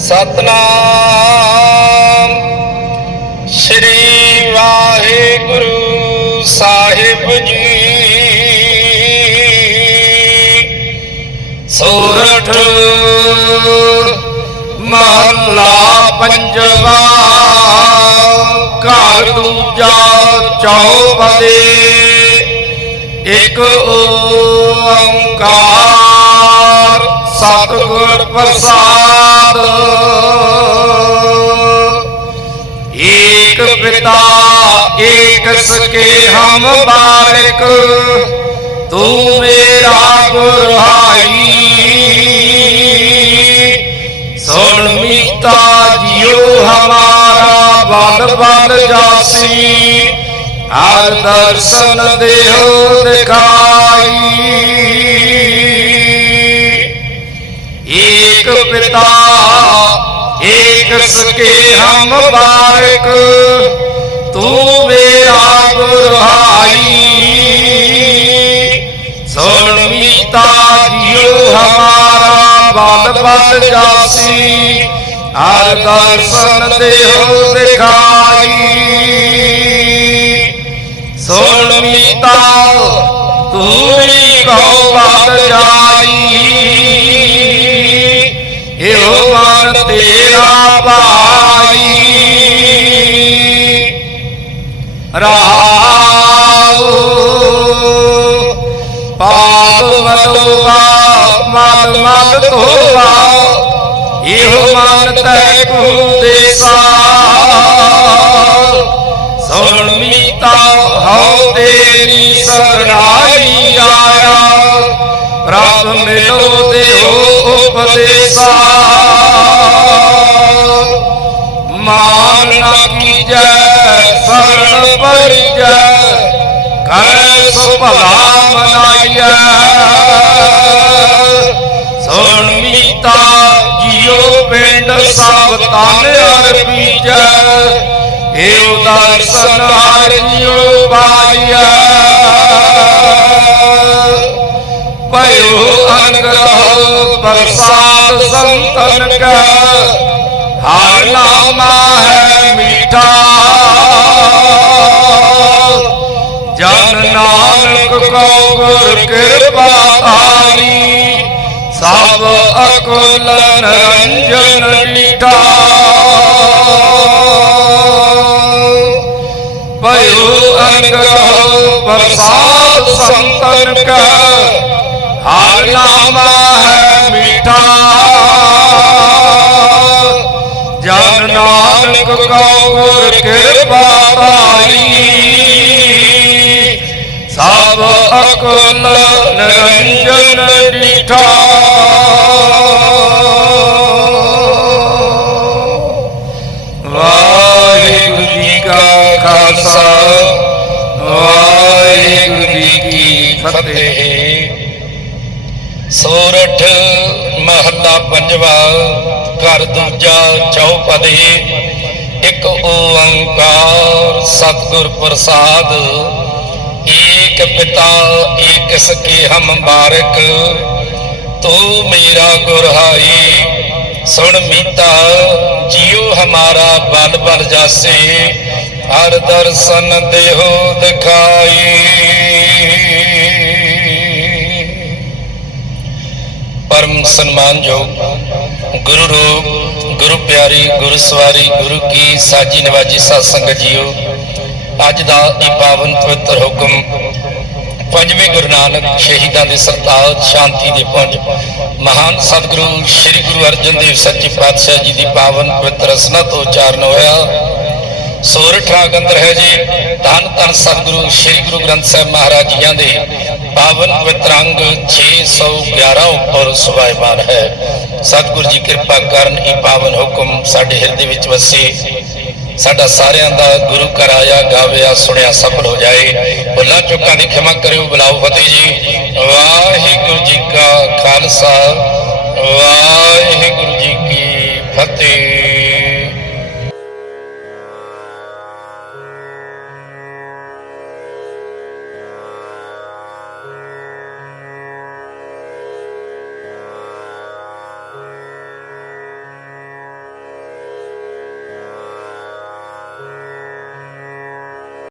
ਸਤਨਾਮ। ਸ੍ਰੀ ਵਾਹਿਗੁਰੂ ਸਾਹਿਬ ਜੀ। ਸੋਰਠ ਮਹੱਲਾ ਪੰਜਵਾ, ਘਰ ਦੂਜਾ ਚੌਪਦੇ ਇਕ ਓੰਕਾਰ, ਸਤਿਗੁਰ ਪ੍ਰਸਾਦ। ਏਕ ਪਿਤਾ, ਏਕ ਸਕੇ ਹਮ ਬਾਰਿਕ ਤੂੰ ਮੇਰਾ ਗੁਰਹਾਈ। ਸੁਣ ਮੀਤਾ ਜਿਉ ਹਮਾਰਾ ਬਲ ਬਲ ਜਾਸੀ, ਹਰ ਦਰਸ਼ਨ ਦੇਹੁ ਦਿਖਾਈ। ਏਕ ਪਿਤਾ ਏਕ ਸਕੇ ਹਮ ਬਾਰਿਕ? ਤੂੰ ਮੇਰਾ ਗੁਰਹਾਈ। ਸੁਣ ਮੀਤਾ ਜਿਉ ਹਮਾਰਾ ਬਲ ਬਲ ਜਾਸੀ। ਹਰ ਦਰਸ਼ਨ ਦੇਹੁ ਦਿਖਾਈ। ਸੁਣ ਰਾਉ ਪਾਪ ਮਲੋਵਾ ਮਲ ਮਲ ਧੋਵਾ ਇਹੋ ਮਨ ਤੈ ਕੂ ਦੇਸਾ ਸੁਣ ਮੀਤਾ, ਹਉ ਤੇਰੀ ਸਰਣਾਈ ਆਇਆ। ਪ੍ਰਭ ਮਿਲੋ ਦੇਹੋ ਉਪਦੇਸਾ। ਮਾਨ ਨਾ ਕੀਜੈ ਸਰਣ ਪਰਿਜੈ ਕੈ ਸੋ ਭਲਾ ਮਨਾਈਐ। ਸੁਣ ਮੀਤਾ, ਜਿਉ ਪਿੰਡ ਸਭ ਤਨ ਅਰਪੀਜੈ। ਏਉ ਦਰਸ਼ਨ ਹਰਿ ਪਾਈਐ। ਭਇਓ ਅਨਗ੍ਰਹ ਪ੍ਰਸਾਦ ਸੰਤਨ ਕਾ। ਹਰ ਨਾਮਾ ਹੈ ਮੀਠਾ। ਜਨ ਨਾਨਕ ਕੋ ਗੁਰ ਕਿਰਪਾ ਆਈ ਸਭ ਅਕਲ ਨਰੰਜਨ ਲੀਠਾ ਭਇਓ ਅਨਗ੍ਰਹ ਪ੍ਰਸਾਦ ਸੰਤਨ ਕਾ ਹਰ ਨਾਮਾ ਨਾਨਕ ਕਿਰਪਾ ਪਾਈ ਸਭ ਅਕਲ ਨਿਰੰਜਨ ਡੀਠਾ ਵਾਹਿਗੁਰੂ ਜੀ ਕਾ ਖਾਲਸਾ, ਵਾਹਿਗੁਰੂ ਜੀ ਕੀ ਫਤਿਹ। ਸੋਰਠ ਮਹੱਲਾ ਪੰਜਵਾ, ਘਰ ਦੂਜਾ ਚੌਪਦੇ। ਇੱਕ ਓੰਕਾਰ ਸਤਿਗੁਰ ਪ੍ਰਸਾਦ, ਏਕ ਪਿਤਾ, ਏਕ ਸਕੇ ਹਮ ਬਾਰਕ। ਤੂੰ ਮੇਰਾ ਗੁਰਹਾਈ ਸੁਣ ਮੀਤਾ, ਜਿਉ ਹਮਾਰਾ ਬਲ ਬਲ ਜਾਸੇ, ਹਰ ਦਰਸ਼ਨ ਦੇਹੋ ਦਿਖਾਈ। ਪਰਮ ਸਨਮਾਨਯੋਗ ਗੁਰੂ ਰੂਪ ਗੁਰੂ ਪਿਆਰੀ, ਗੁਰੂ ਸਵਾਰੀ, ਗੁਰੂ ਕੀ ਸਾਜੀ ਨਵਾਜੀ ਸਾਧ ਸੰਗਤ ਜੀਓ, ਅੱਜ ਦਾ ਇਹ ਪਾਵਨ ਪਵਿੱਤਰ ਹੁਕਮ ਪੰਜਵੇਂ ਗੁਰੂ ਨਾਨਕ ਸ਼ਹੀਦਾਂ ਦੇ ਸਰਤਾਜ ਸ਼ਾਂਤੀ ਦੇ ਪੁੰਜ ਮਹਾਨ ਸਤਿਗੁਰੂ ਸ੍ਰੀ ਗੁਰੂ ਅਰਜਨ ਦੇਵ ਸੱਚੇ ਪਾਤਸ਼ਾਹ ਜੀ ਦੀ ਪਾਵਨ ਪਵਿੱਤਰ ਰਸਨਾ ਤੋਂ ਉਚਾਰਨ ਹੋਇਆ। ਸੋਰਠ ਰਾਗ ਅੰਦਰ ਹੈ ਜੀ, ਧੰਨ ਧੰਨ ਸਤਿਗੁਰੂ ਸ੍ਰੀ ਗੁਰੂ ਗ੍ਰੰਥ ਸਾਹਿਬ ਮਹਾਰਾਜ ਜੀਆਂ ਦੇ ਪਾਵਨ ਪਵਿੱਤਰ ਅੰਗ 611 ਉੱਪਰ ਸੁਭਾਇਮਾਨ ਹੈ। ਸਤਿਗੁਰੂ ਜੀ ਕਿਰਪਾ ਕਰਨ ਇਹ ਪਾਵਨ ਹੁਕਮ ਸਾਡੇ ਹਿਰਦੇ ਵਿੱਚ ਵਸੇ। ਸਾਡਾ ਸਾਰਿਆਂ ਦਾ ਗੁਰੂ ਘਰ ਆਇਆ, ਗਾਵਿਆ, ਸੁਣਿਆ, ਸਫਲ ਹੋ ਜਾਏ। ਭੁੱਲਾਂ ਚੁੱਕਾਂ ਦੀ ਖਿਮਾ ਕਰਿਓ, ਬੁਲਾਓ ਫਤਿਹ ਜੀ। ਵਾਹਿਗੁਰੂ ਜੀ ਕਾ ਖਾਲਸਾ, ਵਾਹਿਗੁਰੂ ਜੀ ਕੀ ਫਤਿਹ।